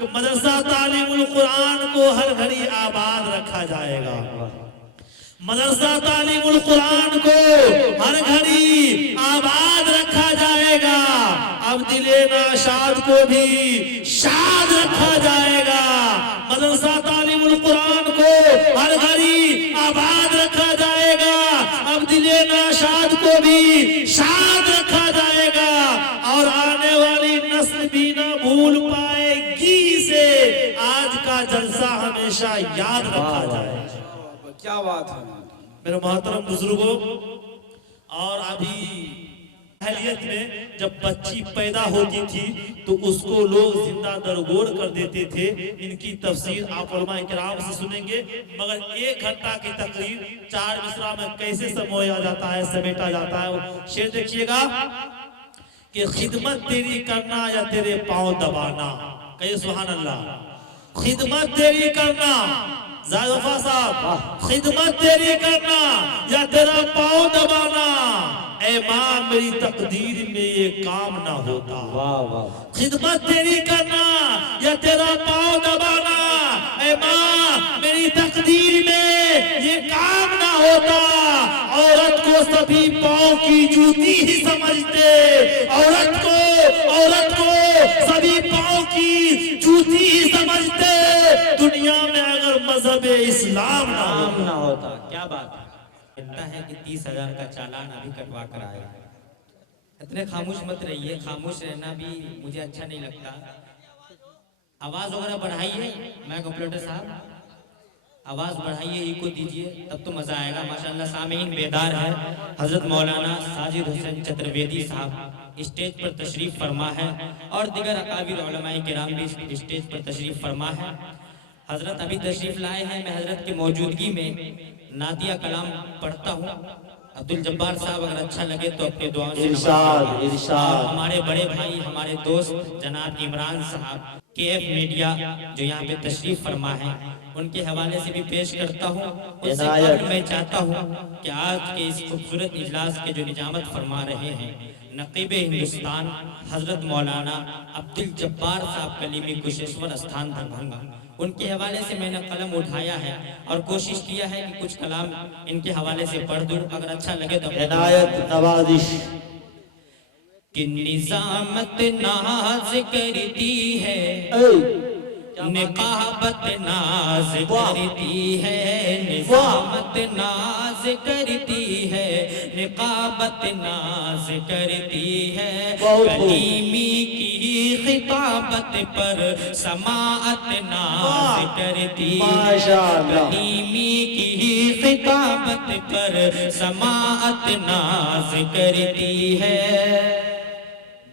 کہ مدرسہ تعلیم القرآن کو ہر گھڑی آباد رکھا جائے گا، مدرسہ تعلیم القرآن کو ہر گھڑی آباد رکھا جائے گا، اب دل ناشاد کو بھی شاد رکھا جائے گا، مدرسہ تعلیم القرآن کو ہر گھڑی آباد رکھا جائے گا، اب دل ناشاد کو بھی شاد رکھا جائے گا، اور آنے والی نسل بھی نہ بھول پائے گی سے آج کا جلسہ ہمیشہ یاد رکھا جائے گا۔ کیا بات ہے میرے محترم بزرگوں، اور ابھی اہلیت میں جب بچی پیدا ہوتی تھی تو اس کو لوگ زندہ درگور کر دیتے تھے۔ ان کی تفسیر آپ علماء کرام سے سنیں گے، مگر 1 گھنٹہ کی تقریر 4 مصرع میں کیسے سمویا جاتا ہے، سمیٹا جاتا ہے۔ شعر دیکھیے گا کہ خدمت تیری کرنا یا تیرے پاؤں دبانا، کہیے سبحان اللہ، خدمت تیری کرنا، زاہد وفا صاحب، خدمت تیری کرنا یا تیرا پاؤں دبانا، اے ماں میری تقدیر میں یہ کام نہ ہوتا، خدمت تیری کرنا یا تیرا پاؤں دبانا، اے ماں میری تقدیر میں یہ کام نہ ہوتا۔ عورت کو سبھی پاؤں کی جوتی ہی سمجھتے، عورت کو سبھی پاؤں کی جوتی ہی سمجھتے، دنیا میں اگر مذہب اسلام نہ ہوتا۔ کیا بات ہے، کہتا ہے کہ 30,000 کا چالان ابھی کٹوا کر آیا۔ اتنے خاموش مت رہیے، خاموش رہنا بھی مجھے اچھا نہیں لگتا۔ آواز وغیرہ بڑھائیے، میں کمپیوٹر صاحب آواز بڑھائیے، ایکو دیجئے، تب تو مزہ آئے گا۔ ماشاءاللہ سامعین بیدار ہے۔ حضرت مولانا ساجد حسین چترویدی صاحب اسٹیج پر تشریف فرما ہے، اور دیگر اکابر علماء کرام بھی اسٹیج پر تشریف فرما ہے۔ حضرت ابھی تشریف لائے ہیں، میں حضرت کی موجودگی میں نعتیہ کلام پڑھتا ہوں۔ عبدالجبار صاحب اگر اچھا لگے تو اپنے دعاؤں سے ارشاد۔ ہمارے بڑے بھائی، ہمارے دوست جناب عمران صاحب KF میڈیا جو یہاں پہ تشریف فرما ہے، ان کے حوالے سے بھی پیش کرتا ہوں۔ اس سے قبل میں چاہتا ہوں کہ آج کے اس خوبصورت اجلاس کے جو نجامت فرما رہے ہیں نقیب ہندوستان حضرت مولانا عبدالجبار صاحب کلیمی کشیشور استھان دربھنگا، ان کے حوالے سے میں نے قلم اٹھایا ہے اور کوشش کیا ہے کہ کچھ کلام ان کے حوالے سے پڑھ دوں، اگر اچھا لگے تو عنایت نوازش۔ کہ نظامت ناز کرتی ہے، نقابت ناز کرتی ہے، نظامت ناز کرتی ہے، نقابت ناز کرتی ہے، کلیمی کی خطابت پر سماعت ناز کرتی ہے، کلیمی کی خطابت پر سماعت ناز کرتی ہے۔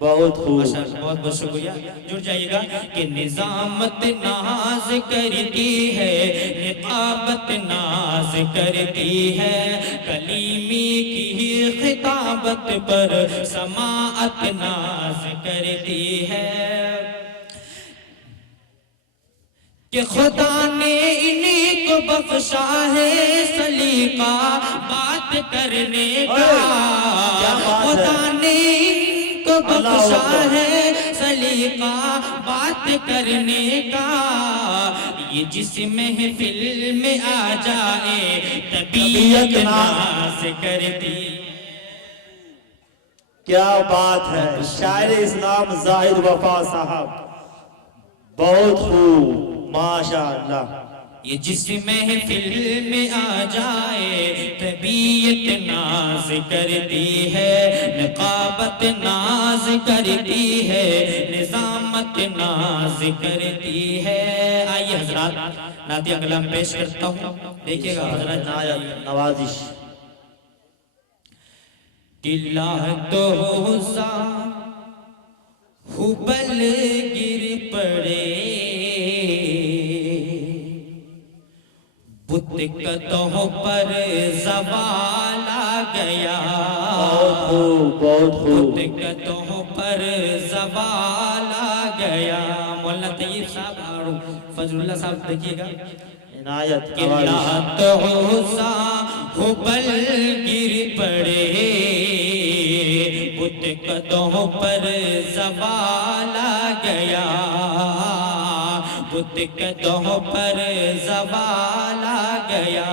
بہت خوب، بہت بہت شکریہ، جڑ جائیے گا کہ نظامت ناز کرتی ہے، نقابت ناز کرتی ہے، کلیمی کی خطابت پر سماعت ناز کرتی ہے، کہ خدا نے انہیں کو بخشا ہے سلیقہ بات کرنے کا، خدا نے کو بخشا ہے سلیقہ بات کرنے کا، یہ جس محفل میں آ جائے طبیعت ناز کرتی۔ کیا بات ہے، شاعر اسلام زاہد وفا صاحب، بہت خوب، ماشاءاللہ۔ یہ جس محفل میں آ جائے طبیعت ناز کرتی ہے، نقابت ناز کرتی ہے، نظامت ناز کرتی ہے۔ آئیے حضرات نعتیہ کلام پیش کرتا ہوں، دیکھیے گا حضرت نوازش۔ دلہ تو سا حبل گر پڑے، بت قدموں پر زوال آ گیا، بت قدموں پر زوال آ گیا۔ مولانا طیب صاحب اور فضل اللہ صاحب دیکھیے گا، عنایت لات عزا حبل گر پڑے، بت قدموں پر زوال آ گیا، بت قدوں پر زوال آ گیا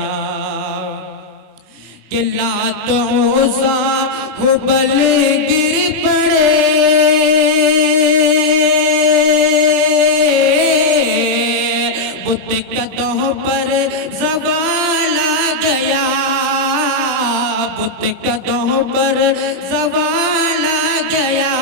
کہ لات عزا حبل گر پڑے بت قدوں پر زوال آ گیا بت قدوں پر زوال آ گیا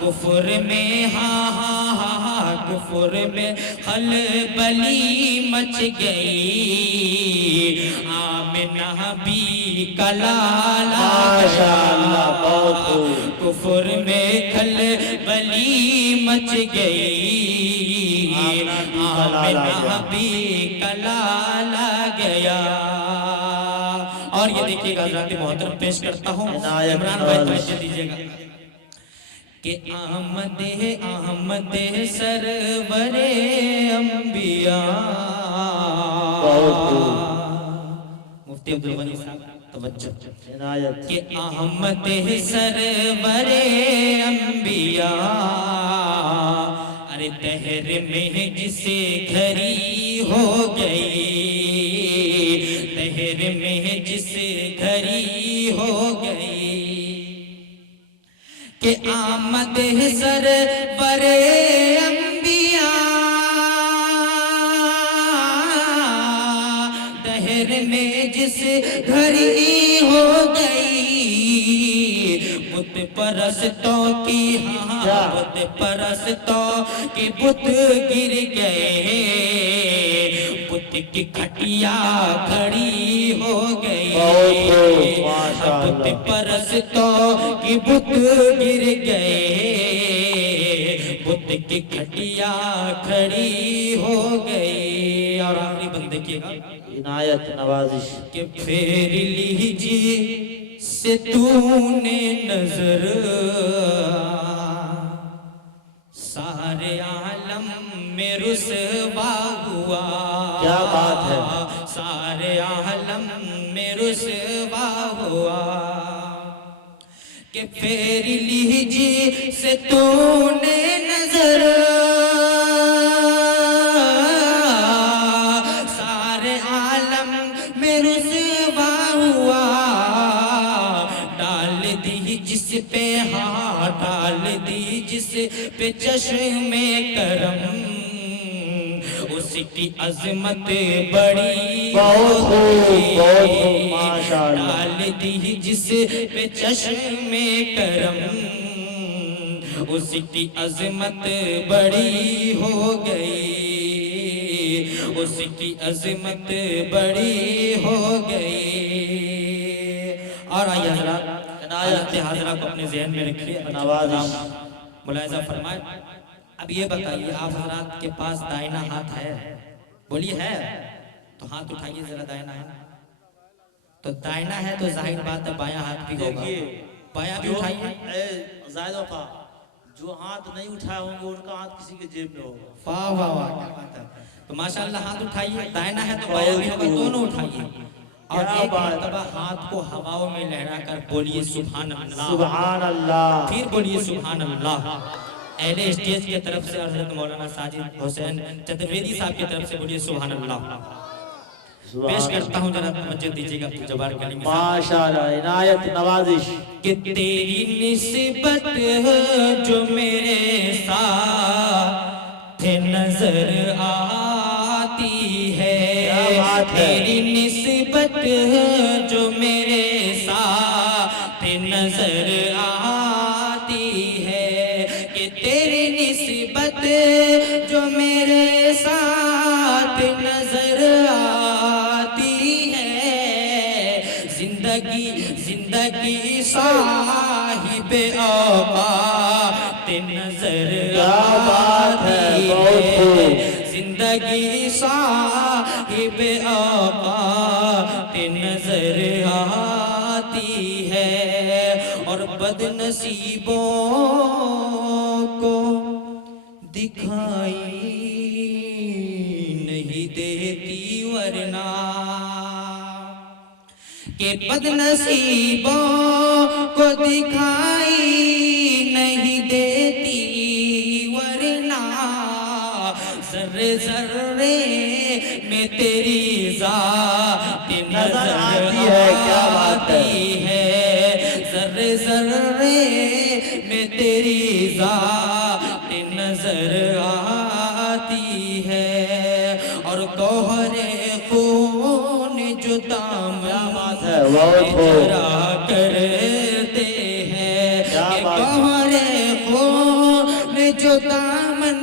کفر میں ہاں ہاں ہاں کفر میں خلبلی مچ گئی آمنہ بھی کلال آ گیا کفر میں خلبلی مچ گئی آمنہ بھی کلال آ گیا اور یہ دیکھیے گا حضرات محترم پیش کرتا ہوں عمران بھائی توجہ دیجئے گا کہ آمد سرور انبیاء مفتی عبدالغنی صاحب توجہ کہ آمد سرور انبیاء ارے دہر میں جسے گھری ہو گئی دہر میں جسے گھری ہو گئی کہ آمد سرور انبیاء دہر میں جس گھری ہو گئی بت پرستوں کی ہاں بت پرستوں کی بت گر گئے بت کی کھٹیا کھڑی ہو گئی بت پرستوں کی بت گر گئے بت کی کھٹیا کھڑی ہو گئی اور آخری بندے کی عنایت نوازش کہ پھیر لیجیے سے تو نے نظر سارے عالم میں رسوا ہوا کیا بات ہے سارے عالم میں رسوا ہوا کہ پھیر لیجیے سے تو نے نظر سارے عالم میں رسوا ہوا ڈال دی جس پہ ہاں ڈال دی جس پہ چشم کرم اس کی عظمت بڑی ڈال دی جس پہ چشم کرم اس کی عظمت بڑی ہو گئی اس کی عظمت بڑی ہو گئی اور آئیے حضرات حالت حاضرہ کو اپنے ذہن میں رکھیے ملاحظہ فرمائے اب یہ بتائیے آپ حضرات کے پاس دائنہ ہاتھ ہے بولیے ہے تو ہاتھ اٹھائیے ذرا دائنہ ہے تو دائنہ ہے تو ظاہر بات ہے بایاں ہاتھ بھی ہوگا بایاں بھی اٹھائیے زائد وفا جو ہاتھ نہیں اٹھائے ہوں گے ان کا ہاتھ کسی کے جیب میں ہوگا واہ واہ واہ کیا بات ہے تو ماشاءاللہ ہاتھ اٹھائیے دائنہ ہے تو بایاں بھی ہوگا دونوں اٹھائیے اور ایک مرتبہ ہاتھ کو ہواؤں میں لہرا کر بولیے سبحان اللہ سبحان اللہ پھر بولیے سبحان اللہ اہل اسٹیج کی طرف سے حضرت مولانا ساجد حسین چترویدی صاحب کی طرف سے بولیے سبحان اللہ پیش کرتا ہوں جناب توجہ دیجیے گا جبار کلیم ماشاءاللہ عنایت نوازش کہ تیری نسبت جو میرے ساتھ نظر آتی ہے تیری نسبت جو میرے ساتھ نظر آتی ہے کہ تیری نسبت جو میرے ساتھ نظر آتی ہے زندگی صاحب اوقات نظر آتی ہے زندگی صاحب اوقات نظر آتی ہے اور بد نصیبوں کو دکھائی نہیں دیتی ورنہ کہ بد نصیبوں کو دکھائی نہیں دیتی ورنہ ذرے ذرے میں تیری ذات نظر آتی ہے، کیا بات ہے، ذرے ذرے میں تیری ذات نظر آتی ہے، اور گوہر خون جو دامن پہ جرا کرتے ہیں، کہ گوہر خون جو دامن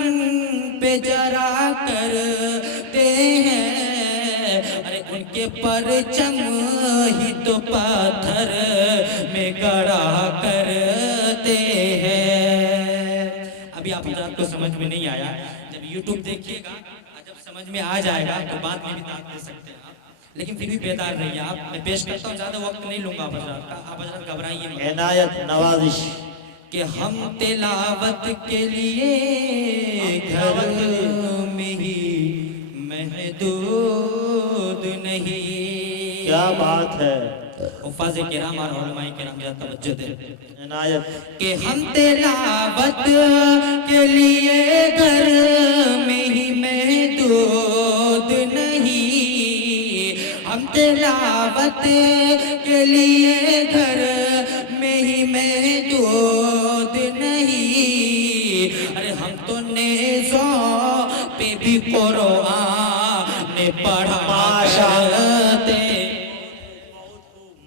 پہ جرا کرتے ہیں، ارے ان کے پرچم ہی تو پتھر میں گڑا کرتے ہیں۔ ابھی آپ حضرات کو سمجھ میں نہیں آیا، جب یوٹیوب دیکھیے گا جب سمجھ میں آ جائے گا تو بعد میں بھی داد دے سکتے ہیں آپ، لیکن پھر بھی بیدار رہیے آپ۔ میں پیش کرتا ہوں، زیادہ وقت نہیں لوں گا آپ حضرات کا، آپ حضرات گھبرائیے مت۔ عنایت نوازش کہ ہم تلاوت کے لیے گھر میں ہی محدود نہیں۔ کیا بات ہے، حفاظ کرام اور علماء کرام ذرا توجہ دیں عنایت کہ ہم تلاوت کے لیے گھر میں ہی محدود نہیں، ہم تلاوت کے لیے گھر میں ہی محدود نہیں، ارے ہم تو نیزوں پہ بھی قرآن پڑھا کرتے۔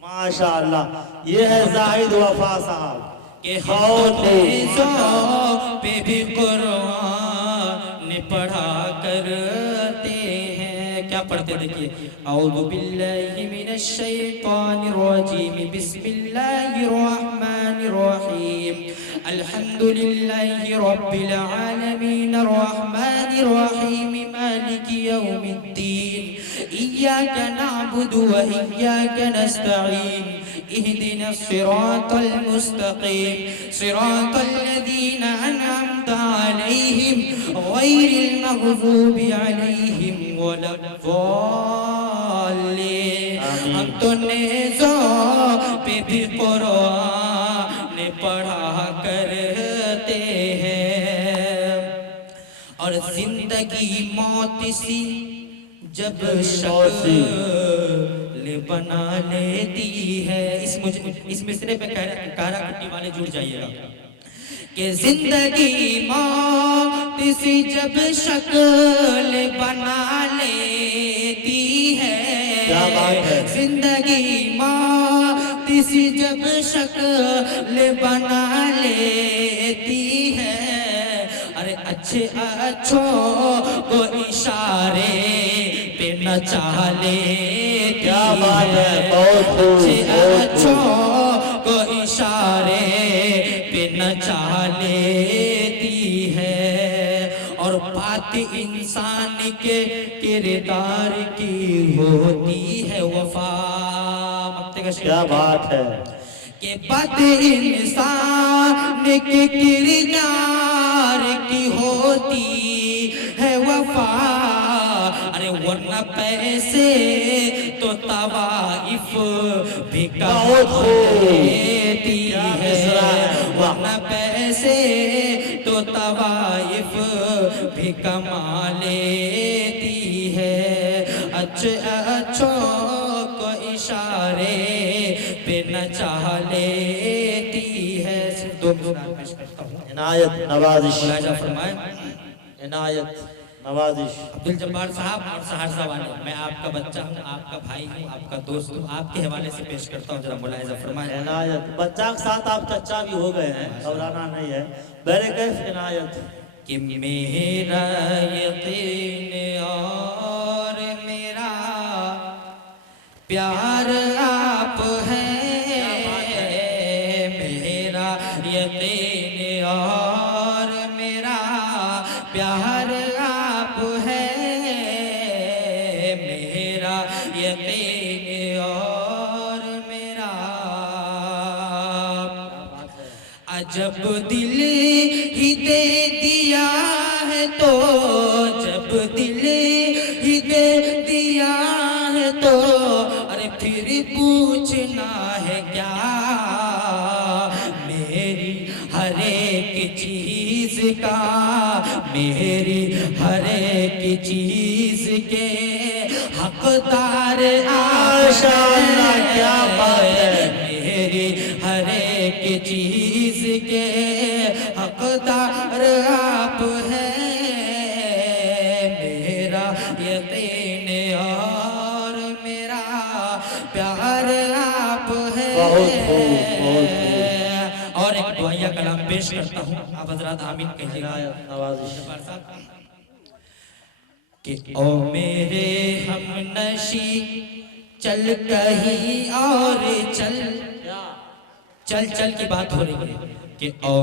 ماشاءاللہ، یہ ہے زاہد وفا صاحب کہ ہم نیزوں پہ بھی قرآن پڑھا کرتے ہیں۔ کیا پڑھتے دیکھئے، اعوذ باللہ من الشیطان الرجیم، بسم اللہ الرحمن الرحیم، الحمدللہ رب العالمین، الرحمن الرحیم، مالک یوم الدین، ایاک نعبد و ایاک نستعین، اهدنا الصراط المستقيم صراط الذين أنعمت عليهم غير المغضوب عليهم ولا الضالين۔ ہم تو نیزوں پہ بھی قرآن پڑھا کرتے ہیں، اور زندگی موت سی جب شکل بنا لیتی ہے، اس مصرے پہ کہرا کٹی والے جڑ جائیے گا کہ زندگی موت سی جب شکل بنا لیتی ہے، زندگی موت سی جب شکل بنا لیتی ہے، ارے اچھے اچھوں کو اشارے پہ نچا لیتی ہے، اچھے اچھوں کو اشارے پہ نچا لیتی ہے، اور بات انسان کے کردار کی ہوتی ہے وفا۔ کیا بات ہے، کہ بات انسان کے کردار کی ہوتی ہے وفا، ارے ورنہ پیسے تو طوائف بھی کما لیتی ہے، ورنہ پیسے تو طوائف بھی کما لیتی ہے، اچھے اچھوں کو اشارے پہ نچا لیتی ہے۔ صرف دو مثال پیش کرتا ہوں، عنایت نوازش، ملاحظہ فرمائیں۔ عنایت نوازش۔ عبدالجبار صاحب اور سہرسہ والے، میں آپ کا بچہ ہوں، آپ کا بھائی ہوں، آپ کا دوست ہوں، آپ کے حوالے سے پیش کرتا ہوں، ذرا ملاحظہ فرمائیں۔ عنایت، بچہ کے ساتھ آپ چچا بھی ہو گئے ہیں، گھبرانا نہیں ہے، بہر کیف عنایت۔ کہ میرا یقین اور میرا پیار آپ ہیں، میرا یقین اور میرا پیار آپ ہے، میرا یقین اور میرا، جب دل ہی دے دیا ہے تو، جب دل ہی دے دیا ہے تو، ارے پھر پوچھنا ہے کیا، میری ہر ایک چیز کا میری ہر ایک چیز کے حقدار ماشاءاللہ کیا بات ہے، میری ہر ایک چیز کے حقدار آپ ہیں، میرا یقین اور میرا پیار آپ ہیں۔ بہت خوب، بہت خوب۔ اور ایک دعائیہ کلام پیش کرتا ہوں، آپ حضرات آمین کہیے گا۔ نوازش کہ او میرے ہم نشی چل کہیں اور چل، چل چل کی بات ہو رہی ہے کہ او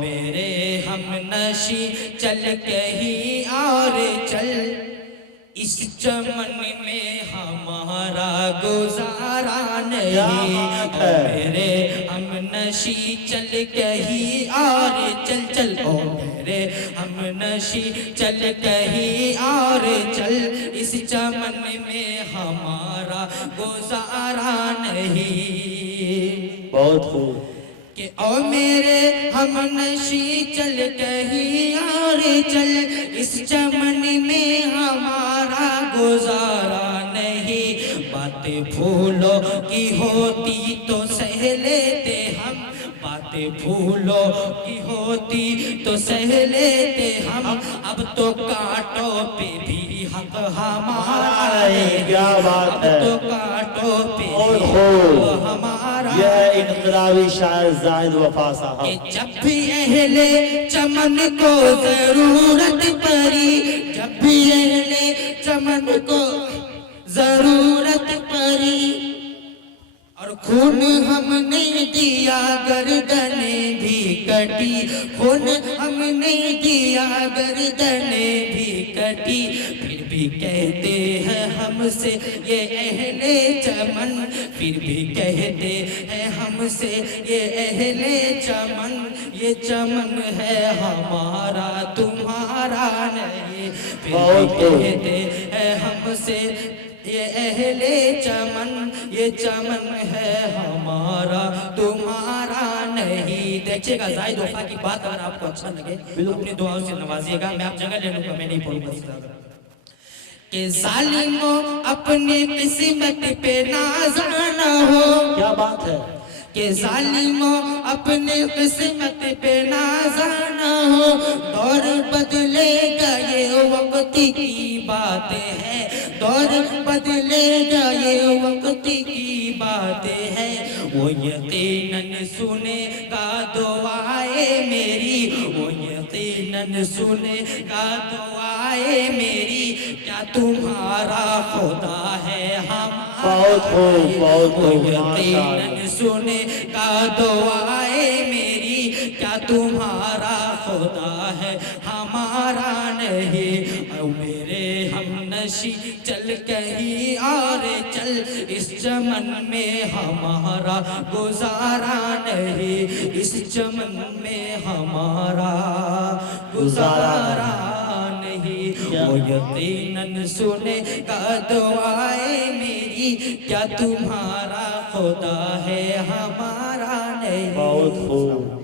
میرے ہم نشی چل کہیں اور چل، اس چمن میں ہمارا گزارا نہیں، او میرے ہم نشی چل کہیں اور چل چل، او میرے ہم نشی چل کہیں اور چل، اس چمن میں ہمارا گزارا نہیں۔ بہت خوب۔ کہ او میرے ہم نشی چل کہیں اور چل، اس چمن میں ہمارا گزارا نہیں، باتیں پھولوں کی ہوتی تو سہ لیتے ہم، باتیں پھولوں کی ہوتی تو سہ لیتے ہم، اب تو کانٹوں پہ بھی حق ہمارا ہے، کیا بات ہے، اب تو کانٹوں پہ بہت بھی خوب۔ حق ہمارا یہ انقلابی شاعر زاہد وفا صاحب۔ کہ جب بھی اہل چمن کو ضرورت پڑی، جب بھی اہل چمن کو ضرورت پڑی، اور خون ہم نے دیا گردنیں بھی کٹی، خون ہم نے دیا گردنیں بھی کٹی، پھر بھی کہتے ہیں ہم سے یہ اہل چمن، پھر بھی کہتے ہیں ہم سے یہ اہل چمن، یہ چمن ہے ہمارا تمہارا نہیں، پھر بھی کہتے ہیں ہم سے یہ اہل چمن، یہ چمن ہے ہمارا تمہارا نہیں۔ دیکھئے گا زاہد وفا کی بات اگر آپ کو اچھا لگے اپنی دعاؤں سے نوازیے گا، میں آپ جگہ لے لوں گا، میں نہیں پڑھوں گا۔ کہ ظالموں اپنی قسمت پہ نازانا ہو، کیا بات ہے، کہ ظالموں اپنی قسمت پہ نازانا ہو، دور بدلے گا یہ وقت کی بات ہے، دور بدلے گا یہ وقت کی بات ہے، وہ یقیناً سنے گا دعائیں میری، وہ یقیناً سنے گا دعائیں میری، کیا تمہارا خدا ہے ہمارا، بہت خوب، بہت وہ خوب، یقیناً سنے گا دعائیں میری، کیا تمہارا خدا ہے ہمارا نہیں، او میرے ہم نشی چل کہیں اور چل، اس چمن میں ہمارا گزارا نہیں، اس چمن میں ہمارا گزارا نہیں، وہ یقیناً سنے گا دعائیں میری، کیا تمہارا خدا ہے ہمارا نہیں۔ بہت خوب۔